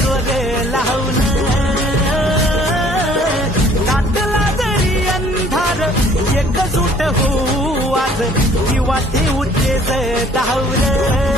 जोर लावून दाटला जरी अंधार एकजूट होऊ आज किंवा ठेवू तेज धावलं